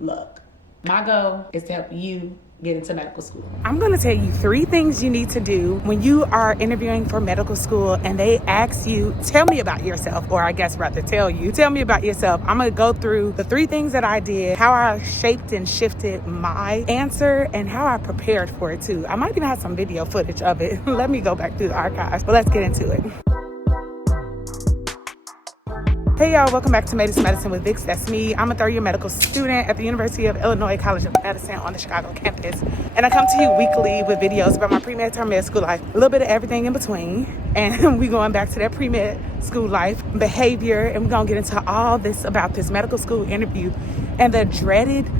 look, my goal is to help you get into medical school. I'm gonna tell you 3 things you need to do when you are interviewing for medical school and they ask you, tell me about yourself, or I guess rather tell me about yourself. I'm gonna go through the 3 things that I did, how I shaped and shifted my answer, and how I prepared for it too. I might even have some video footage of it. Let me go back through the archives, but let's get into it. Hey y'all, welcome back to Madeittomedicine Medicine with Vix. That's me. I'm a 3rd-year medical student at the University of Illinois College of Medicine on the Chicago campus. And I come to you weekly with videos about my pre-med term med school life, a little bit of everything in between. And we going back to that pre-med school life, behavior, and we're gonna get into all this about this medical school interview and the dreaded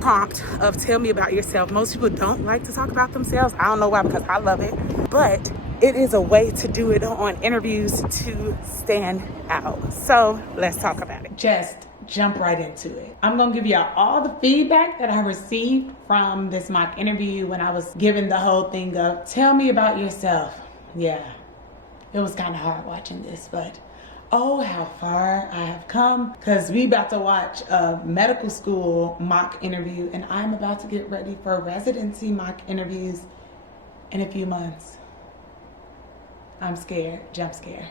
prompt of tell me about yourself. Most people don't like to talk about themselves. I don't know why, because I love it. But it is a way to do it on interviews to stand out. So let's talk about it. Just jump right into it. I'm gonna give y'all all the feedback that I received from this mock interview when I was given the whole thing of tell me about yourself. Yeah, it was kind of hard watching this, but oh, how far I have come, because we about to watch a medical school mock interview, and I'm about to get ready for residency mock interviews in a few months. I'm scared, jump scare.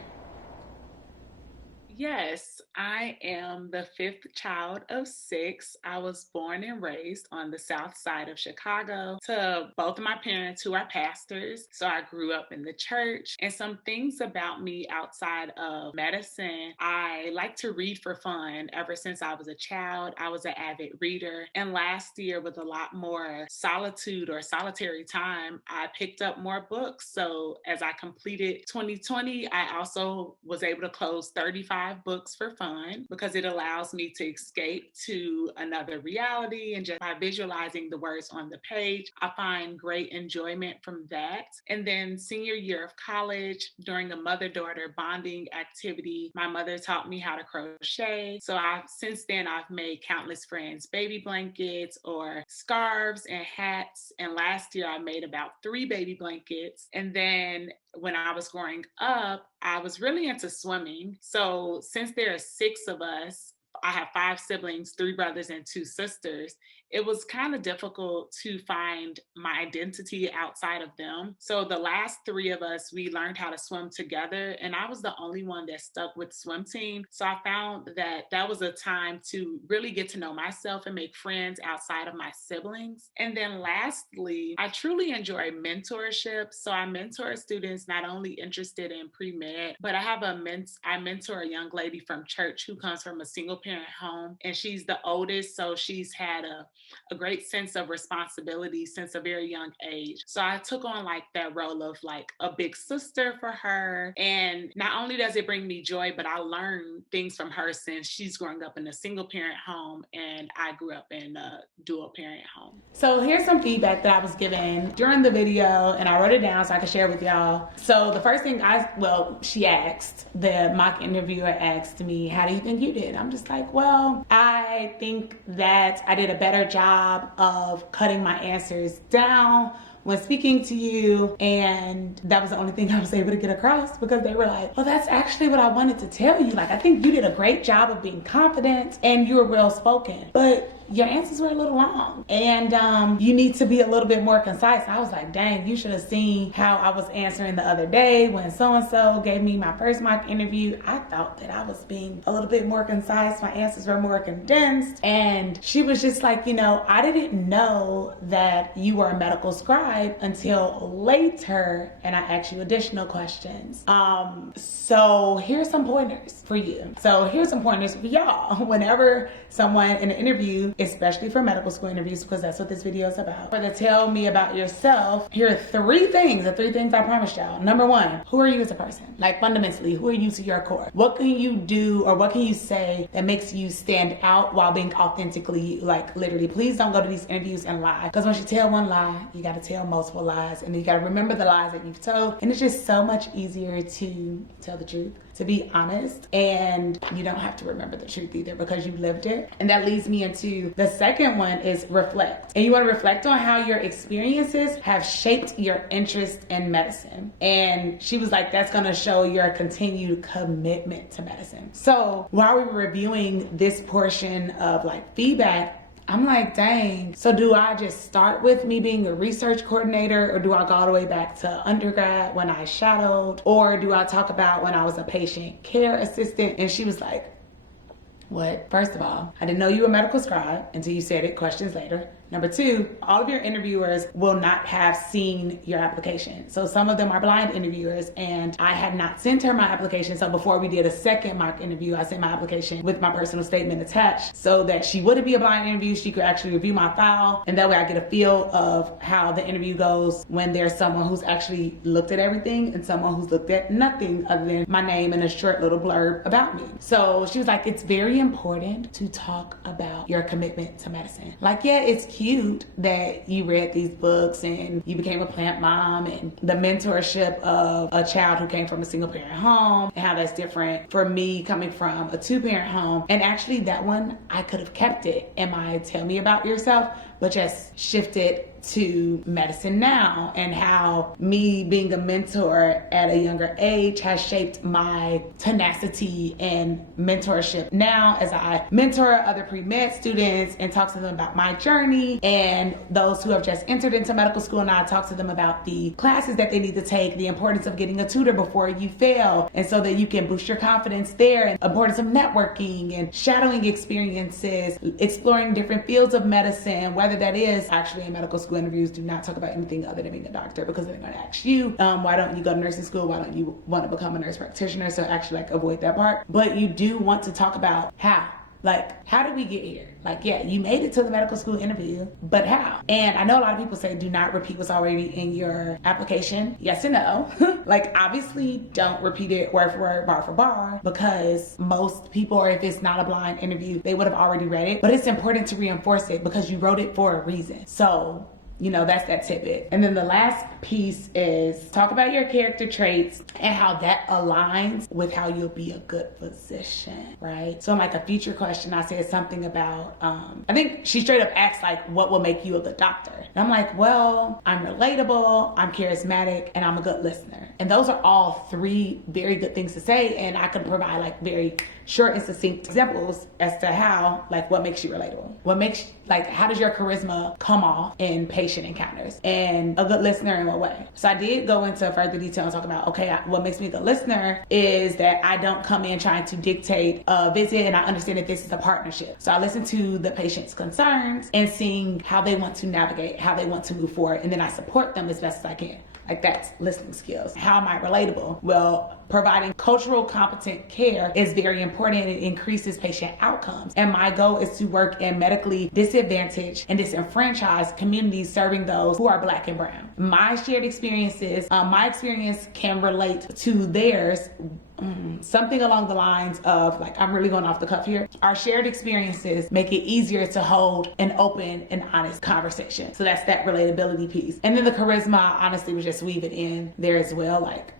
Yes, I am the 5th child of 6. I was born and raised on the south side of Chicago to both of my parents who are pastors. So I grew up in the church. And some things about me outside of medicine, I like to read for fun. Ever since I was a child, I was an avid reader. And last year, with a lot more solitude or solitary time, I picked up more books. So as I completed 2020, I also was able to close 35 books for fun because it allows me to escape to another reality, and just by visualizing the words on the page, I find great enjoyment from that. And then senior year of college, during a mother-daughter bonding activity, my mother taught me how to crochet. So since then I've made countless friends baby blankets or scarves and hats. And last year I made about 3 baby blankets. And then when I was growing up, I was really into swimming. So since there are 6 of us, I have 5 siblings, 3 brothers and 2 sisters. It was kind of difficult to find my identity outside of them. So the last 3 of us, we learned how to swim together, and I was the only one that stuck with swim team. So I found that that was a time to really get to know myself and make friends outside of my siblings. And then lastly, I truly enjoy mentorship. So I mentor students not only interested in pre-med, but I mentor a young lady from church who comes from a single parent home, and she's the oldest. So she's had a great sense of responsibility since a very young age. So I took on like that role of like a big sister for her. And not only does it bring me joy, but I learn things from her since she's growing up in a single parent home and I grew up in a dual parent home. So here's some feedback that I was given during the video, and I wrote it down so I could share with y'all. So the first thing she asked, the mock interviewer asked me, how do you think you did? I'm just like, well, I think that I did a better job of cutting my answers down when speaking to you, and that was the only thing I was able to get across, because they were like, well, that's actually what I wanted to tell you. Like, I think you did a great job of being confident and you were well spoken, but your answers were a little long, and you need to be a little bit more concise. I was like, dang, you should have seen how I was answering the other day when so-and-so gave me my first mock interview. I thought that I was being a little bit more concise. My answers were more condensed. And she was just like, I didn't know that you were a medical scribe until later, and I asked you additional questions. So here's some pointers for you. So here's some pointers for y'all. Whenever someone in an interview, especially for medical school interviews, because that's what this video is about, for the tell me about yourself, here are 3 things, the 3 things I promised y'all. Number 1, who are you as a person? Like, fundamentally, who are you to your core? What can you do or what can you say that makes you stand out while being authentically you? Like, literally, please don't go to these interviews and lie, because once you tell one lie, you got to tell multiple lies, and then you got to remember the lies that you've told, and it's just so much easier to tell the truth, to be honest, and you don't have to remember the truth either because you lived it. And that leads me into the second one, is reflect. And you want to reflect on how your experiences have shaped your interest in medicine. And she was like, that's going to show your continued commitment to medicine. So while we were reviewing this portion of like feedback, I'm like, dang. So do I just start with me being a research coordinator, or do I go all the way back to undergrad when I shadowed? Or do I talk about when I was a patient care assistant? And she was like, what? First of all, I didn't know you were a medical scribe until you said it questions later. Number two, all of your interviewers will not have seen your application. So some of them are blind interviewers, and I had not sent her my application. So before we did a second mock interview, I sent my application with my personal statement attached so that she wouldn't be a blind interview. She could actually review my file, and that way I get a feel of how the interview goes when there's someone who's actually looked at everything and someone who's looked at nothing other than my name and a short little blurb about me. So she was like, it's very important to talk about your commitment to medicine. Like, yeah, it's cute that you read these books and you became a plant mom, and the mentorship of a child who came from a single parent home and how that's different for me coming from a 2-parent home. And actually that one, I could have kept it in my tell me about yourself, but just shifted to medicine now, and how me being a mentor at a younger age has shaped my tenacity and mentorship now as I mentor other pre-med students and talk to them about my journey, and those who have just entered into medical school. Now I talk to them about the classes that they need to take, the importance of getting a tutor before you fail, and so that you can boost your confidence there, and importance of networking and shadowing experiences, exploring different fields of medicine, whether that is actually in medical school. Interviews do not talk about anything other than being a doctor, because they're going to ask you, why don't you go to nursing school? Why don't you want to become a nurse practitioner? So actually like avoid that part. But you do want to talk about how. Like, how did we get here? Like, yeah, you made it to the medical school interview, but how? And I know a lot of people say do not repeat what's already in your application. Yes and no. Like, obviously don't repeat it word for word, bar for bar, because most people, or if it's not a blind interview, they would have already read it. But it's important to reinforce it because you wrote it for a reason. So, you know, that's that tidbit. And then the last piece is talk about your character traits and how that aligns with how you'll be a good physician, right? So in like a future question, I said something about, I think she straight up asked like, what will make you a good doctor? And I'm like, well, I'm relatable, I'm charismatic, and I'm a good listener. And those are all 3 very good things to say. And I can provide like very short and succinct examples as to how, like, what makes you relatable? What makes, like, how does your charisma come off in patient encounters? And a good listener in what way? So I did go into further detail and talk about, okay, what makes me a good listener is that I don't come in trying to dictate a visit, and I understand that this is a partnership. So I listen to the patient's concerns and seeing how they want to navigate, how they want to move forward, and then I support them as best as I can. Like, that's listening skills. How am I relatable? Well, providing cultural competent care is very important. It increases patient outcomes. And my goal is to work in medically disadvantaged and disenfranchised communities, serving those who are Black and brown. My shared experiences, my experience can relate to theirs. Something along the lines of, like, I'm really going off the cuff here. Our shared experiences make it easier to hold an open and honest conversation. So that's that relatability piece. And then the charisma, honestly, was just weave it in there as well. Like,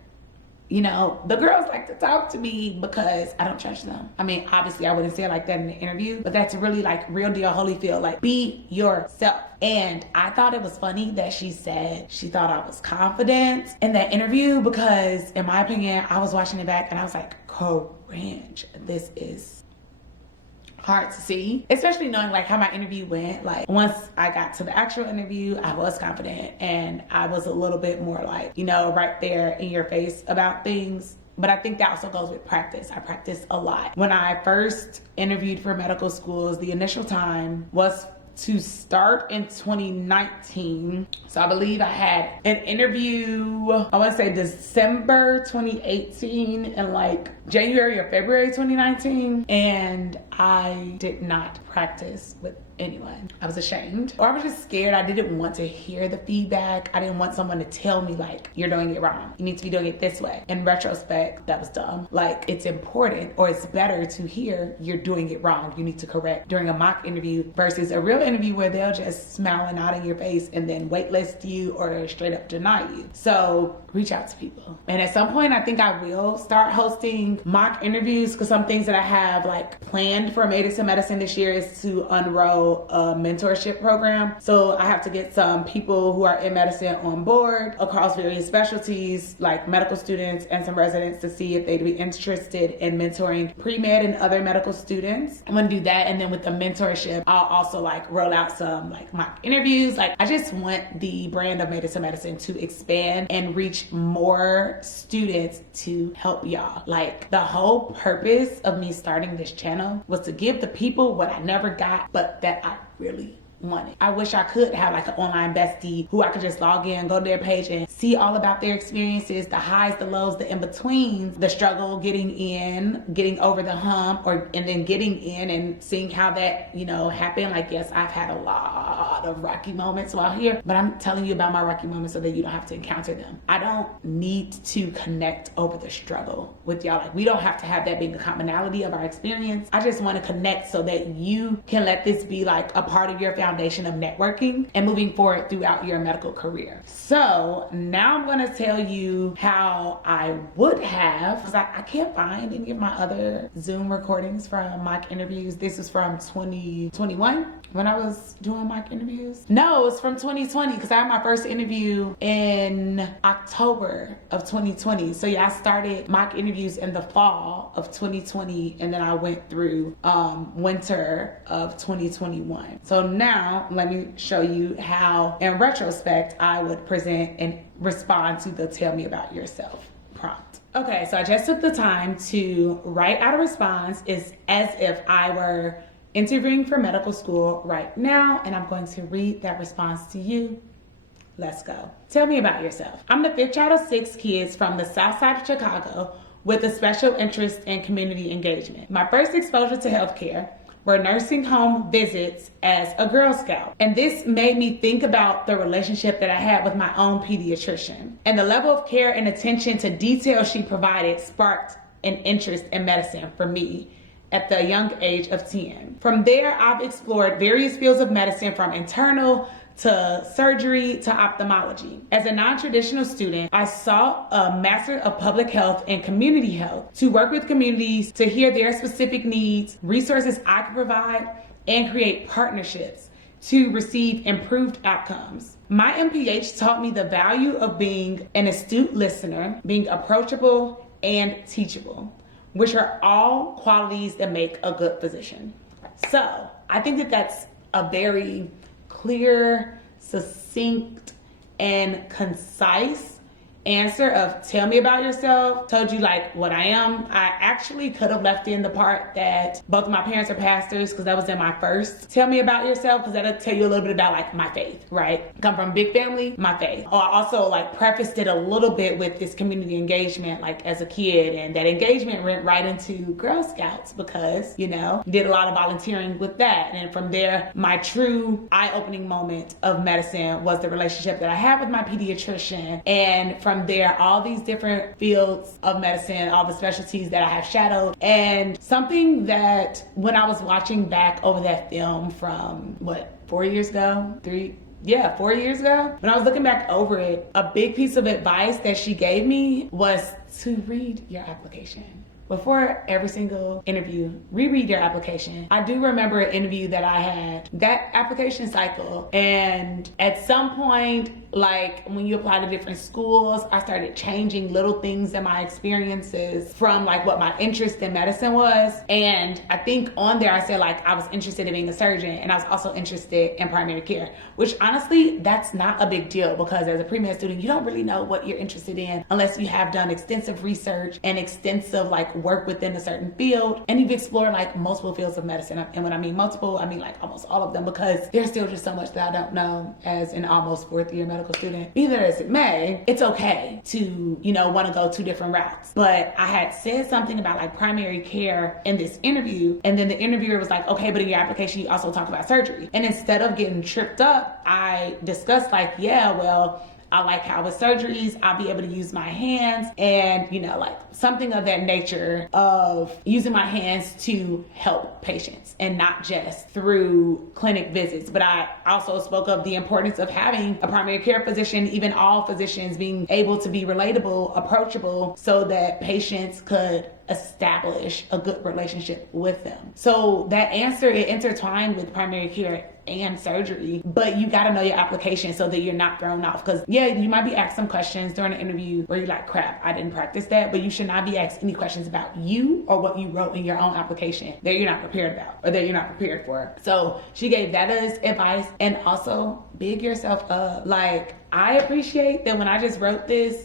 you know, the girls like to talk to me because I don't judge them. I mean, obviously I wouldn't say it like that in the interview, but that's really like real deal Holyfield, like, be yourself. And I thought it was funny that she said she thought I was confident in that interview, because in my opinion, I was watching it back and I was like, cringe, this is hard to see, especially knowing like how my interview went. Like, once I got to the actual interview, I was confident and I was a little bit more like, you know, right there in your face about things. But I think that also goes with practice. I practiced a lot. When I first interviewed for medical schools, the initial time was to start in 2019. So I believe I had an interview, I want to say December 2018 and like January or February 2019. And I did not practice with anyone. I was ashamed, or I was just scared. I didn't want to hear the feedback. I didn't want someone to tell me like, you're doing it wrong. You need to be doing it this way. In retrospect, that was dumb. Like, it's important, or it's better to hear you're doing it wrong. You need to correct during a mock interview versus a real interview where they'll just smile and nod in your face and then waitlist you or straight up deny you. So reach out to people. And at some point, I think I will start hosting mock interviews, because some things that I have like planned for Made It to Medicine this year is to unroll a mentorship program. So I have to get some people who are in medicine on board across various specialties, like medical students and some residents, to see if they'd be interested in mentoring pre-med and other medical students. I'm gonna do that, and then with the mentorship, I'll also like roll out some like mock interviews. Like I just want the brand of Made It to Medicine to expand and reach more students to help y'all. Like the whole purpose of me starting this channel was to give the people what I never got, but that I really wanted. I wish I could have like an online bestie who I could just log in, go to their page and see all about their experiences, the highs, the lows, the in-betweens, the struggle getting in, getting over the hump, and then getting in and seeing how that, you know, happened. Like, yes, I've had a lot of rocky moments while here, but I'm telling you about my rocky moments so that you don't have to encounter them. I don't need to connect over the struggle with y'all. Like, we don't have to have that being a commonality of our experience. I just want to connect so that you can let this be like a part of your foundation of networking and moving forward throughout your medical career. So now I'm going to tell you how I would have, because I can't find any of my other Zoom recordings from mock interviews. This is from 2021 when I was doing mock interviews. No, it's from 2020 because I had my first interview in October of 2020. So yeah, I started mock interviews in the fall of 2020, and then I went through winter of 2021. So now let me show you how, in retrospect, I would present and respond to the tell me about yourself prompt. Okay, so I just took the time to write out a response. It's as if I were interviewing for medical school right now, and I'm going to read that response to you. Let's go. Tell me about yourself. I'm the fifth child of 6 kids from the south side of Chicago with a special interest in community engagement. My first exposure to healthcare were nursing home visits as a Girl Scout. And this made me think about the relationship that I had with my own pediatrician. And the level of care and attention to detail she provided sparked an interest in medicine for me at the young age of 10. From there, I've explored various fields of medicine, from internal to surgery to ophthalmology. As a non-traditional student, I sought a Master of Public Health and Community Health to work with communities to hear their specific needs, resources I could provide, and create partnerships to receive improved outcomes. My MPH taught me the value of being an astute listener, being approachable, and teachable, which are all qualities that make a good physician. So I think that that's a very clear, succinct, and concise answer of tell me about yourself. Told you like what I am. I actually could have left in the part that both of my parents are pastors, because that was in my first tell me about yourself, because that'll tell you a little bit about like my faith, right? Come from a big family, my faith. Or I also like prefaced it a little bit with this community engagement like as a kid, and that engagement went right into Girl Scouts because, you know, did a lot of volunteering with that. And from there, my true eye-opening moment of medicine was the relationship that I had with my pediatrician. And from there, all these different fields of medicine, all the specialties that I have shadowed. And something that when I was watching back over that film from 4 years ago, 4 years ago, when I was looking back over it, a big piece of advice that she gave me was to read your application. Before every single interview, reread your application. I do remember an interview that I had, that application cycle, and at some point, like when you apply to different schools, I started changing little things in my experiences from like what my interest in medicine was. And I think on there I said like I was interested in being a surgeon, and I was also interested in primary care, which honestly, that's not a big deal, because as a pre-med student, you don't really know what you're interested in unless you have done extensive research and extensive like work within a certain field, and you've explored like multiple fields of medicine. And when I mean multiple, I mean like almost all of them, because there's still just so much that I don't know as an almost 4th year medical student. Either as it may, it's okay to, you know, want to go 2 different routes. But I had said something about like primary care in this interview, and then the interviewer was like, okay, but in your application, you also talk about surgery. And instead of getting tripped up, I discussed like, yeah, well, I like how with surgeries, I'll be able to use my hands, and, you know, like something of that nature of using my hands to help patients and not just through clinic visits. But I also spoke of the importance of having a primary care physician, even all physicians being able to be relatable, approachable, so that patients could establish a good relationship with them. So that answer, it intertwined with primary care and surgery, but you got to know your application so that you're not thrown off. Because yeah, you might be asked some questions during an interview where you're like, crap, I didn't practice that, but you should not be asked any questions about you or what you wrote in your own application that you're not prepared about or that you're not prepared for. So she gave that as advice, and also big yourself up. Like, I appreciate that when I just wrote this,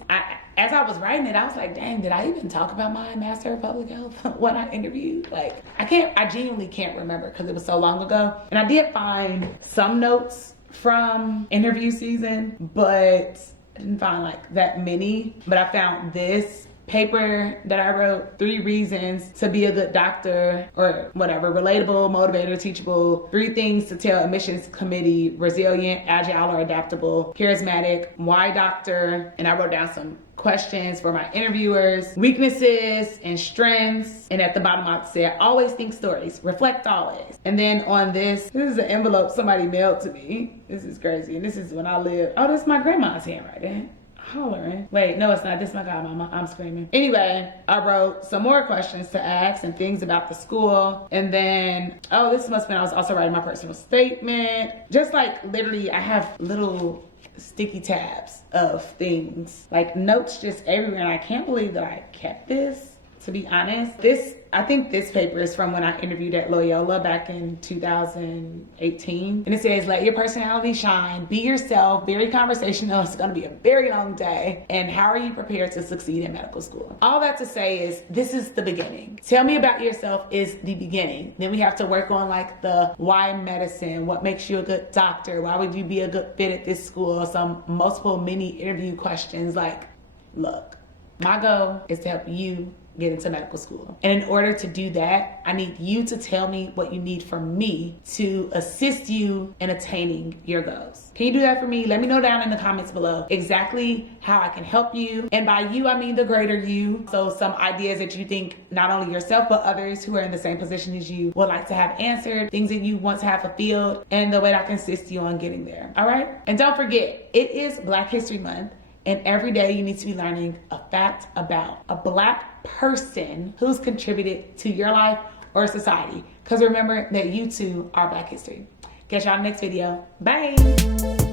as I was writing it, I was like, dang, did I even talk about my Master of Public Health when I interviewed? Like, I genuinely can't remember because it was so long ago. And I did find some notes from interview season, but I didn't find like that many. But I found this paper that I wrote, 3 reasons to be a good doctor, or whatever, relatable, motivator, teachable, 3 things to tell admissions committee, resilient, agile or adaptable, charismatic, why doctor, and I wrote down some questions for my interviewers, weaknesses and strengths, and at the bottom I said, always think stories, reflect always. And then on this is an envelope somebody mailed to me. This is crazy, and this is when I lived. Oh, this is my grandma's handwriting. Hollering. Wait, no, it's not. This is my godmama. I'm screaming. Anyway, I wrote some more questions to ask and things about the school. And then, oh, this must have been, I was also writing my personal statement. Just like literally, I have little sticky tabs of things, like notes just everywhere. And I can't believe that I kept this, to be honest. I think this paper is from when I interviewed at Loyola back in 2018. And it says, let your personality shine, be yourself, very conversational. It's gonna be a very long day. And how are you prepared to succeed in medical school? All that to say is, this is the beginning. Tell me about yourself is the beginning. Then we have to work on like the why medicine, what makes you a good doctor, why would you be a good fit at this school, some multiple mini interview questions. Like, look, my goal is to help you get into medical school. And in order to do that, I need you to tell me what you need from me to assist you in attaining your goals. Can you do that for me? Let me know down in the comments below exactly how I can help you. And by you, I mean the greater you. So some ideas that you think not only yourself, but others who are in the same position as you would like to have answered, things that you want to have fulfilled, and the way that I can assist you on getting there. All right? And don't forget, it is Black History Month. And every day you need to be learning a fact about a Black person who's contributed to your life or society. Because remember that you too are Black history. Catch y'all in the next video. Bye.